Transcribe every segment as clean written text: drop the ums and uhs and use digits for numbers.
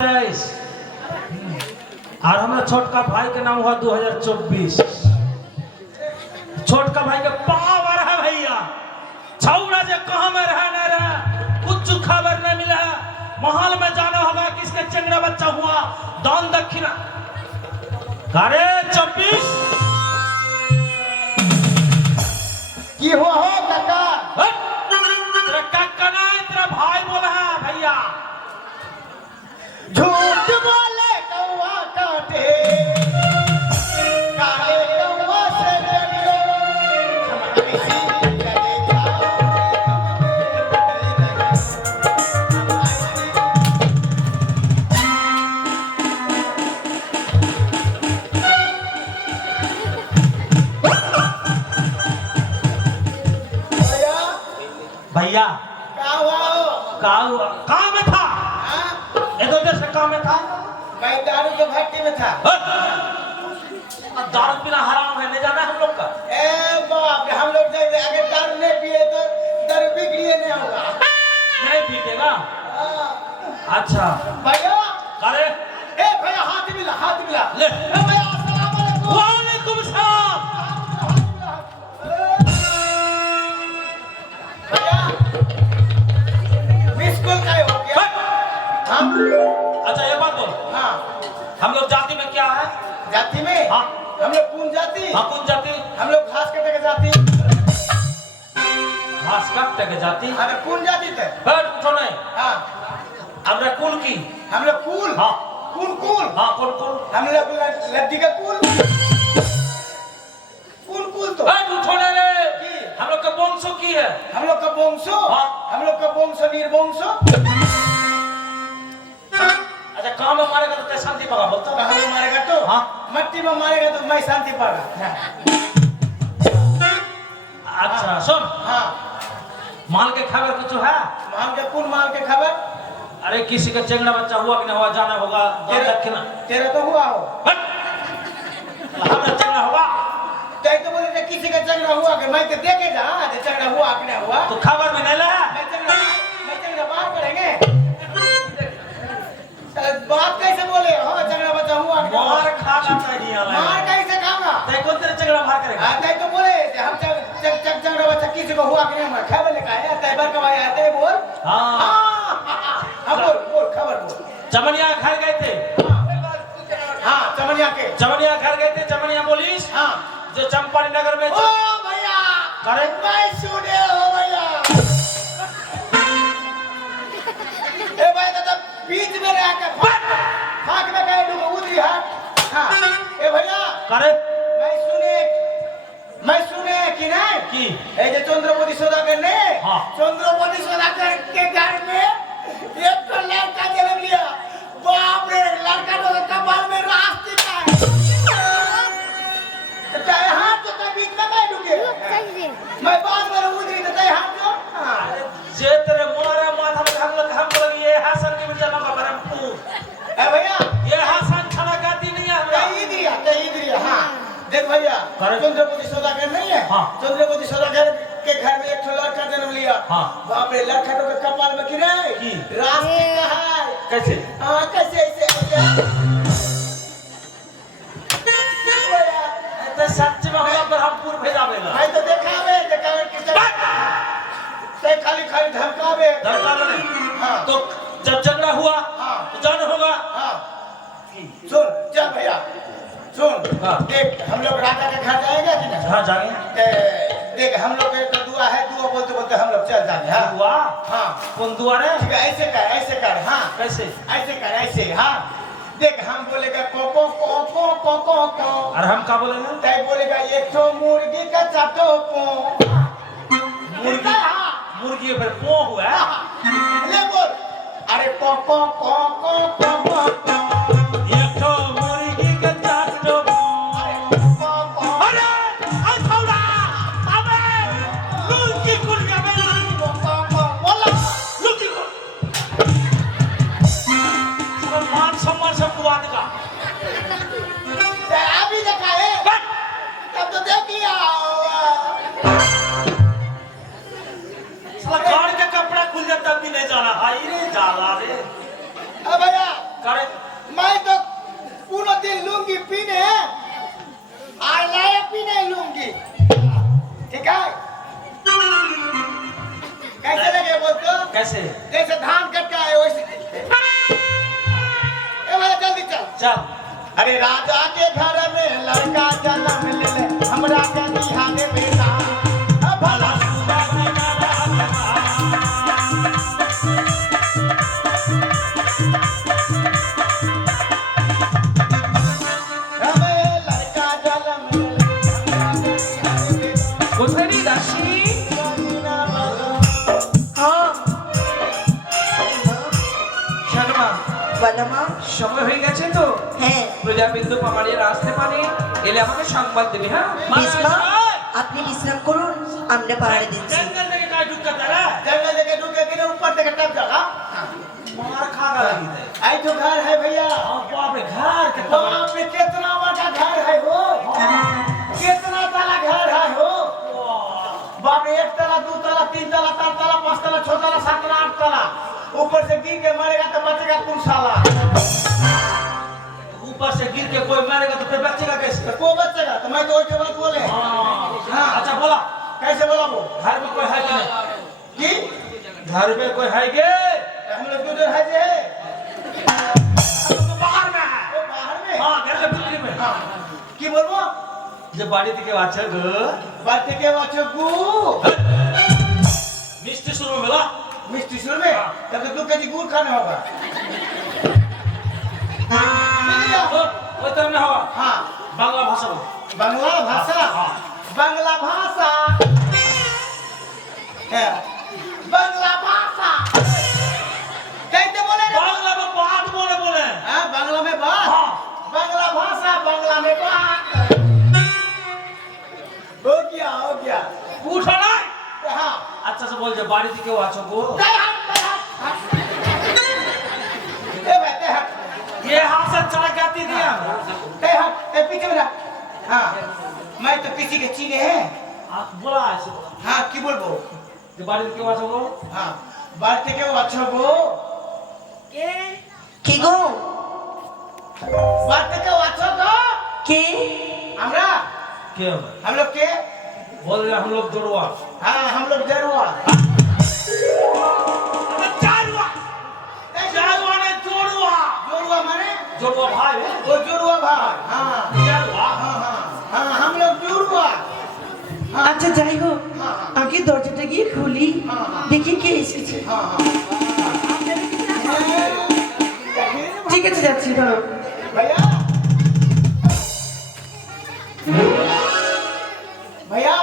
और हमारा छोटका भाई के नाम हुआ 2024। छोटका भाई के पावर है भैया। छौड़ा जे कहाँ में रहा न रहा, कुछ खबर नहीं मिला। महल में जाना होगा किसके चंगड़ा बच्चा हुआ, दान दक्षिणा। अरे 24 की हुआ हो काका? तेरा काका ना, तेरा भाई बोला है भैया। झूठ बोले कौवा काटे, काटे कौवा से डरियो। हमारी सी करे भैया का हुआ हो? काम में था, हाँ? एक दो देर से काम में था। मैं दारू के भट्टी में था। दारू पीना हराम है, नहीं जाना हम लोग का। ए बाप रे, हम लोग अगर दारू नहीं पिए तो दारू बिक्री नहीं होगा। नहीं पीतेगा? हाँ। अच्छा भैया, अरे ए भैया हाथ मिला, हाथ मिला। ले। ए भैया अस्सलाम वालेकुम। वालेकुम सलाम। भैया मिस कॉल का हो गया? हम अच्छा ये बात बोल, हाँ हम लोग जाति में क्या है? जाति में हाँ। हम लोग कौन जाति? हाँ कौन जाति? हम लोग घास कटे के जाति। घास काटते के जाति। अरे कौन जाति थे? बैठ उठो नहीं। हाँ हमरे कुल की। हम लोग कुल। हाँ कुल कुल। हाँ कुल कुल। हम लोग लड्डी का कुल। कुल कुल तो बैठ उठो नहीं रे। की? हम लोग का वंशो की है। हम लोग का वंशो। हाँ। हम लोग का वंशो निर्वंशो। अच्छा काम में मारेगा तो कैसे शांति पागा बोलता? कहाँ में मारेगा तो? हाँ। मट्टी में मारेगा तो मैं शांति पागा। अच्छा सुन, हाँ माल के खबर कुछ है? हम के कौन माल के खबर? अरे किसी का चंगड़ा बच्चा हुआ कि नहीं हुआ, जाना होगा दान दक्षिणा। तेरा तो हुआ हो। हट! हमारा चंगड़ा होगा तै तो बोले थे किसी का झगड़ा हुआ कि मैं तो देखे जा जे झगड़ा हुआ कि नहीं हुआ। तो खबर में नहीं ला। मैं झगड़ा बात करेंगे। बात कैसे बोले हो? झगड़ा बच्चा हुआ कि नहीं हुआ? मार खाना चाहिए मार कैसे खाऊंगा? तै कौन तेरे चंगड़ा मार करेगा? तै तो बोले कि हम झगड़ा बच्चा किसी को हुआ कि नहीं हुआ। खबर लेकर आया तै बार कब आया तै बोल। हाँ हाँ बोल बोल खबर बोल। चमनिया घर गए थे। हाँ चमनिया के। चमनिया घर गए थे। चमनिया पुलिस हाँ जो चंपानी नगर में। ओ भैया अरे मैं सुने हो भैया। ए भाई तो बीच में रह के फाक में गए लोग उधरी हाथ। हाँ ए भैया करे मैं सुने कि नहीं की ए जे चंद्रपति सौदागर ने। हाँ। चंद्रपति सौदागर के घर में एक तो लड़का जन्म लिया। बाप रे, लड़का तो कपाल में रास्ते का है। तो तय हाथ तो तय बीच में गए डूबे। मैं बाद में उधरी तो तय हाथ जो। हाँ जे तेरे मोरा माथा में हम लोग ये हासन के बीच में बरम तू ए भैया ये हासन खाना गाती नहीं है हमरा। तय इधरी हाँ देख भैया चंद्रपति सौदागर नहीं है। हाँ। चंद्रपति सौदागर के घर में एक लड़का जन्म लिया। हाँ। बाप रे, लड़का तो के कपाल में गिरे की? रास्ते का है। कैसे? हाँ कैसे ऐसे भैया? भैया, तो सच में हमरा ब्रह्मपुर भेजावेला। मैं तो देखावे किसे ते खाली धमकावे। दरकार नहीं। हाँ। तो जब झगड़ा हुआ हाँ। तो जान होगा। हाँ सुन चल भैया सुन। हाँ। देख हम लोग राजा के घर जाएंगे कि नहीं? हाँ जाएंगे। देख हम लोग के तो दुआ है, दुआ बोलते बोलते हम लोग चल जाएंगे। हाँ हुआ हाँ कौन दुआरे? ठीक है ऐसे कर हाँ कैसे? ऐसे कर ऐसे हाँ देख हम बोलेगा कोको कोको कोको को। और हम क्या बोलेंगे? तय बोलेगा एक तो मुर्गी का चाटो को। मुर्गी हाँ मुर्गी फिर पो हुआ है। ले बोल अरे कोको कोको कोको को। एक तो मुर्गी के चाटो पो। कोको अरे छौड़ा अबे लुकी कुल के बेला कोको बोला लुकी कुल सब मान सम्मान सब बुआ देगा। अभी देखा है तब तो देख लिया। साला गाड़ के कपड़ा खुल जाता भी नहीं जाना। हाय रे जाला रे। भैया करे चल अरे राजा के घर में लड़का जन्म ले ले हमरा के निहारे बेटा भला सुबह बना राजमा हमें लड़का जन्म ले ले हमरा के निहारे बेटा কোথায় দাসী? হ্যাঁ শোনো মা, বলো মা। সময় হয়ে গেছে তো, হ্যাঁ প্রজাবিন্দু পামারিয়ার আসতে পারে, এলে আমাকে সংবাদ দেবে। হ্যাঁ বেশ মা, আপনি বিশ্রাম করুন, আমরা পাহাড়ে দিচ্ছি। जंगल में का ढुक्का तेरा जंगल लेके ढूंढे के ऊपर तक टप जागा मार खागा लगी थे आई तो घर है भैया बाप रे घर के बाप रे कितना बड़ा घर है हो कितना तला घर है हो बाप रे 1 तला 2 तला 3 तला 4 तला 5 तला 6 तला 7 तला 8 तला ऊपर से गिर के मरेगा तो बचेगा कौन साला ऊपर से गिर के कोई मारेगा तो फिर बचेगा कैसे तो को बचेगा तो मैं तो वही बात बोले हाँ अच्छा बोला कैसे बोला वो घर में कोई है कि नहीं कि घर में कोई है के हम लोग जो है जे है तो बाहर में है वो बाहर में हाँ घर के भीतर में हाँ की बोलबो যে বাড়ি থেকে বাচ্চা গো बात के बच्चों को মিষ্টি শুরু মেলা मिष्टी सुर में तब तो 2 केजी गुड़ खाना होगा ওই তো না হওয়া हाँ বাংলা ভাষা বল बांग्ला भाषा हाँ। बांग्ला भाषा है बांग्ला भाषा कैसे बोले रे বাংলা में बात बोले बोले हाँ बांग्ला में बात हाँ। बांग्ला भाषा बांग्ला में बात हो गया উঠো না हाँ আচ্ছা আচ্ছা বল যে বাড়ি থেকে কেউ আছো গো ते हट ए बेटे हट ये हाथ से चला जाती थी ते हट ए पीछे मेरा हाँ मैं तो किसी के चीने हैं आप बोला ऐसे हाँ की बोलबो যে বাড়ি থেকে কেউ আছো গো हाँ बात के अच्छा गो কি গো? बात के अच्छा गो কে? हमरा क्यों हम लोग के बोल रहे हम लोग जोड़वा हाँ हम लोग जरुआ चारवा ने जोड़वा जोरुआ माने जोड़वा भाई वो जोरुआ भाई हाँ चारवा हाँ हाँ हाँ हम लोग जोरुआ हाँ আচ্ছা যাই হোক, हाँ আগে দরজাটা গিয়ে খুলি, हाँ, हाँ। দেখি কে এসেছে। हाँ ঠিক আছে যাচ্ছি, ধরো। भैया भैया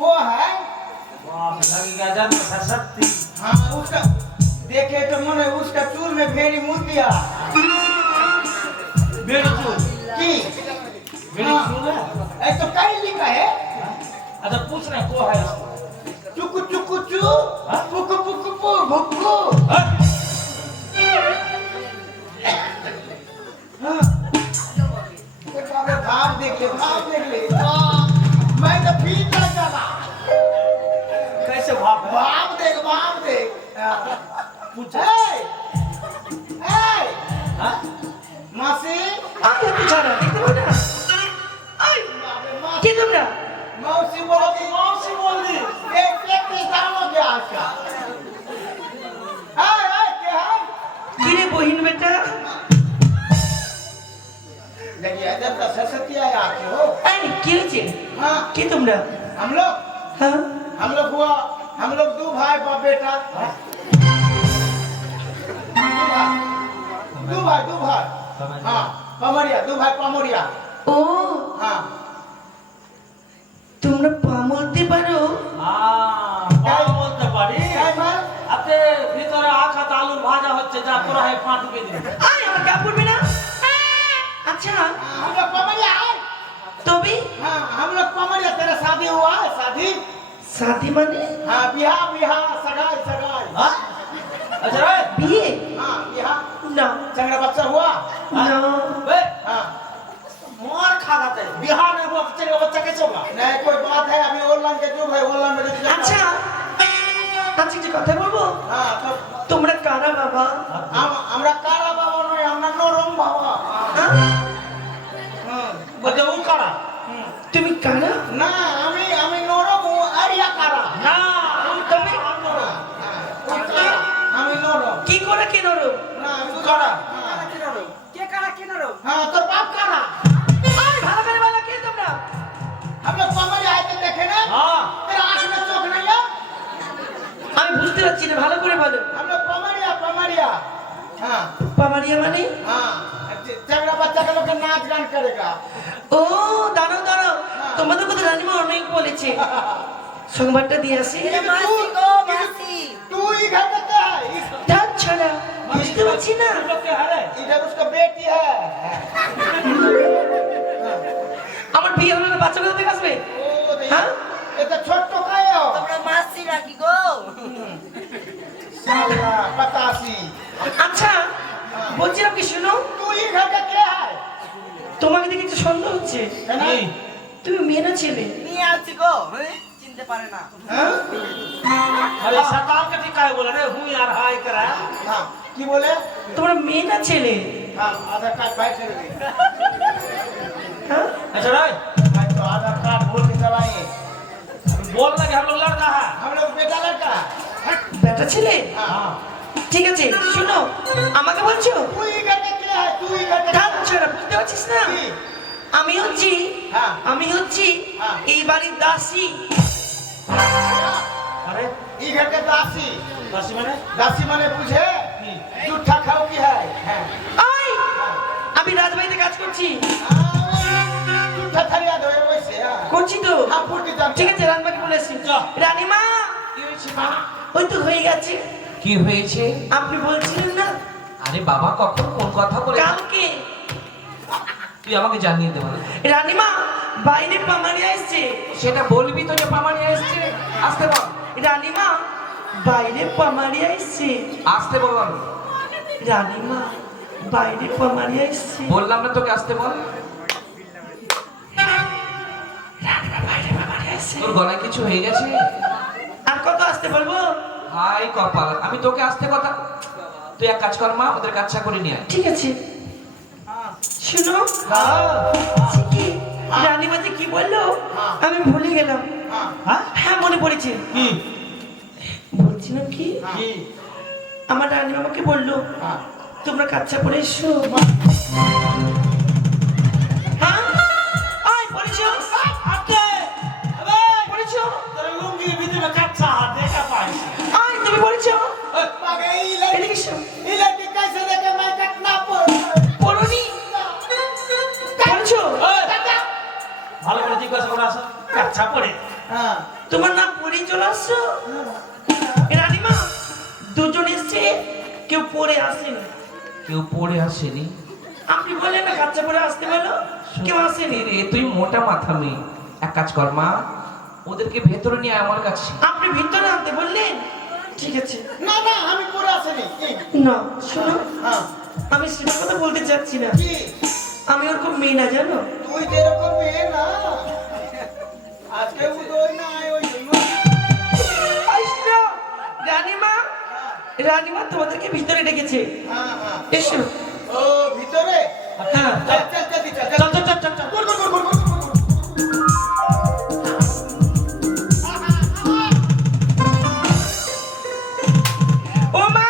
वो है बाप लगेगा जन्म सरस्वती हाँ उसका देखे तो मन है उसका चूल में भेड़ी मुद दिया बेड़ी चूल की बेड़ी हाँ। चूल है ऐ तो कहीं लिखा है अच्छा पूछ रहे को है इसको चुकु चुकु चु हाँ? पुकु पुकु पु भुक्कू हाँ? भाव देख ले मैं तो फीट लग जाता कैसे भाप है भाव देख पूछ ए हाँ? मासी আগে পিছানো, দেখতে পাও না? আই, কে তোমরা? मौसी बोलो कि मौसी बोल दी एक किसान हो गया आजकल क्या है কি রে বহিন বেটা? देखिए इधर तो सरस्वती आया आके हो এই, কি হয়েছে? हाँ কে তোমরা? हम लोग হ্যাঁ हम लोग 2 भाई बाप बेटा दो भाई हाँ पमरिया 2 भाई पमरिया ও, हाँ তোমরা পা বলতে পারো? क्या बोलते पारी क्या मार আপনি ভিতরে আখা আলুর ভাজা হচ্ছে যা তোরা হয় পা ঢুকে দিন আই, আমার গা পড়বে না? আচ্ছা, हम लोग पमरिया है তবে हाँ हम लोग पमरिया तेरा शादी हुआ है शादी সাথী মানে? हाँ बिहार सगाई हाँ? अच्छा रे বিয়ে? हाँ बिहार না, चंगड़ा बच्चा हुआ না। बे हाँ मार खा जाते बिहार में वो बच्चे का बच्चा कैसे होगा नहीं कोई बात है अभी ऑनलाइन के जो भाई ऑनलाइन में আচ্ছা, আচ্ছা যে কথা বলবো, हाँ तो তোমরা কারা বাবা? আমরা কারা বাবা নয় আমরা নরম বাবা হ্যাঁ? बोलते वो करा তুমি কারা? না আমি নরম আরিয়া কারা ना তবে আমি নরম কি করে কেন রো? না আমি কারা কে কারা কি নরম हाँ तो बाप का ना আয় ভালো করে বলো কে তোমরা? हम लोग पमरिया आए थे देखे ना हाँ तेरा आँख में चौक नहीं है আমি বুঝতে পারছি না, ভালো করে বলো। हम लोग पमरिया पमरिया हाँ পামারিয়া মানে? हाँ चंगड़ा बच्चा का लोग नाच गान करेगा ও দাঁড়াও দাঁড়াও, তোমাদের কথা রানীমা অনেক বলেছে। সংবাদটা দিয়ে আসি। तू ही घर में क्या है ধ্যাৎ ছড়া, বুঝতে পারছি না। तुम लोग क्या है इधर उसका बेटी है আমার বিয়ে হলো না, বাচ্চা কোথা থেকে আসবে? ओ हाँ? ये तो छोटो का है हो তোমরা মাসি নাকি গো? साला पतासी আচ্ছা বলছিলাম কি শুনো, तू ही घर का क्या है তোমাকে দেখে একটু সন্দেহ হচ্ছে। है ना नहीं তুমি মেয়ে না ছেলে? নিয়ে আছি গো, চিনতে পারে না। हाँ अरे शताब का टिका है बोला रे हूँ यार हाय करा हाँ की बोले তোমরা মেয়ে না ছেলে? हाँ आधार कार्ड भाई चले गए হ্যাঁ अच्छा रे भाई तो आधार कार्ड बोल के चलाएंगे बोल ना कि हम लोग लड़का है हम लोग बेटा लड़का বেটা ছেলে? हाँ ঠিক আছে শুনো, আমাকে বলছো? तू ही घर का क्या है तू ही घर का ধ্যাৎ ছড়া, বুঝতে পারছিস না? কি? আমি হচ্ছি হ্যাঁ। হ্যাঁ এই বাড়ির দাসী। अरे ई घर के दासी दासी मैंने दासी माने बुझे जूठा खाओ की है हाँ আই আমি রাজবাড়িতে কাজ করছি। जूठा थरिया दो वैसे हाँ করছি তো। हाँ फुटी जाम ঠিক আছে রাজমাকে বলে এসছি। রানীমা কি হয়েছে মা? ওই তো হয়ে গেছে। কি হয়েছে? আপনি বলছিলেন না আরে বাবা কখন কোন কথা বলে কালকে তুই আমাকে জানিয়ে দে বল। রানীমা বাইরে পামারিয়া এসছে। সেটা বলবি তো যে পামারিয়া এসছে। আসতে বল, রানীমা বাইরে পামারিয়া এসছে। আসতে বল। রানীমা বাইরে পামারিয়া এসছে। বললাম না তোকে আসতে বল। রানীমা বাইরে পামারিয়া এসছে। তোর গলায় কিছু হয়ে গেছে? আর কত আসতে বলবো? হাই কপাল, আমি তোকে আসতে কথা। তুই এক কাজ কর মা, ওদের কাচ্চা করে নিয়ে আয়। ঠিক আছে শুনো, কি রানীমা যে কি বললো আমি ভুলে গেলাম। हाँ হ্যাঁ মনে পড়েছে। की বলছিলাম কি, की আমার রানীমা আমাকে বললো हाँ তোমরা কাচ্চা পরে এসো। হ্যাঁ আয় পড়েছো? आके अबे পড়েছো? तेरे लुंगी बीच में कच्चा हाथ देखा पाई আয় তুমি পড়েছো? मगे এদিকে এসো। ई लड़की कैसे देखे मैं कटना पर পড়ोনি? পড়েছো? ভালো করে জিজ্ঞাসা করে আসো কাচ্চা পড়ে हाँ তোমার নাম পড়ে চলে আসছো? রানীমা দুজন এসছে, কেউ পড়ে আসেনি। কেউ পড়ে আসেনি? আপনি বললেন না কাচ্চা পরে আসতে বলো, কেউ আসেনি। রে তুই মোটা মাথা মেয়ে, এক কাজ কর মা, ওদেরকে ভেতরে নিয়ে আয় আমার কাছে। আপনি ভিতরে আনতে বললেন, ঠিক আছে। ना ना हमें पूरा से नहीं না শোনো, हाँ আমি সেটা কথা বলতে চাচ্ছি না। जी আমি ওরকম মেয়ে না জানো। तू ही तेरे को में ना आज के वो दो ना आए हो আইসো, রানীমা রানীমা তোমাদেরকে ভিতরে ডেকেছে, हाँ हाँ এসো। ओ भीतरे হ্যাঁ चल चल चल चल चल चल चल चल चल गुड गुड गुड गुड ও মা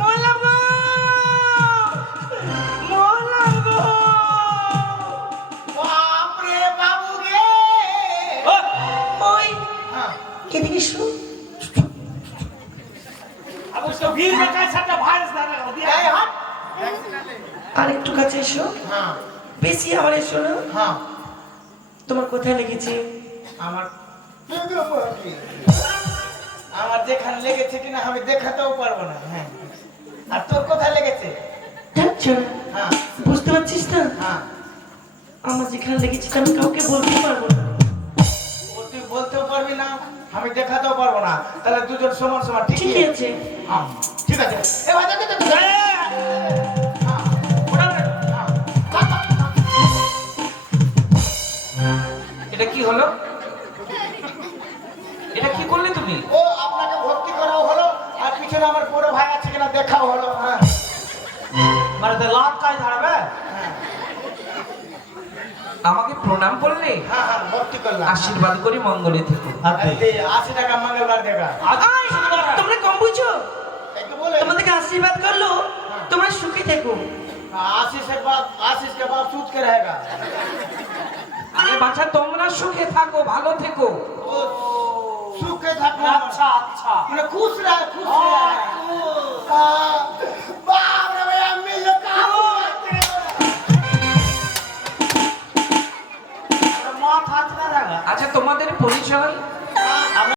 মোলা গো, মোলা গো। बाप रे बाबू गे ओ ওই हाँ এদিকে এসো। अब उसको भीड़ में कैसा का वायरस डालना हो दिया क्या हट আর একটু কাছে এসো, हाँ বেশি আবার এসো না। हाँ তোমার কোথায় লেগেছে? আমার আমার যেখানে লেগেছে কিনা আমি দেখাতেও পারবো না হ্যাঁ আর তোর কোথায় লেগেছে আচ্ছা হ্যাঁ বুঝতে পারছিস না, হ্যাঁ আমার যেখানে লেগেছে তা আমি কাউকে বলতে পারবো না। ও তুই বলতেও পারবি না আমি দেখাতেও পারবো না, তাহলে দুজন সমান সমান ঠিক ঠিকই আছে। হ্যাঁ ঠিক আছে এ ভাই দেখে দেখে হ্যাঁ ওটা এটা কি হলো? এটা কি করলে তুমি? ও আপনাকে ভর্তি করাও হলো আর পিছনে আমার বড় ভাই আছে কিনা দেখাও হলো হ্যাঁ मारे तो लाख का ही धारा है হ্যাঁ আমাকে প্রণাম করলে? হ্যাঁ হ্যাঁ ভর্তি করলাম আশীর্বাদ করি মঙ্গলে থেকো। आते 80 টাকা মঙ্গলবার দেখা आज আয়, তোমরা কম বুঝো, একটু বলে তোমাদেরকে আশীর্বাদ করলো তোমরা সুখী থেকো। आशीष के बाप सूत के रहेगा। আরে বাচ্চা তোমরা সুখে থাকো, ভালো থেকো। सुख के था अच्छा अच्छा खुश रहा खुश रहा।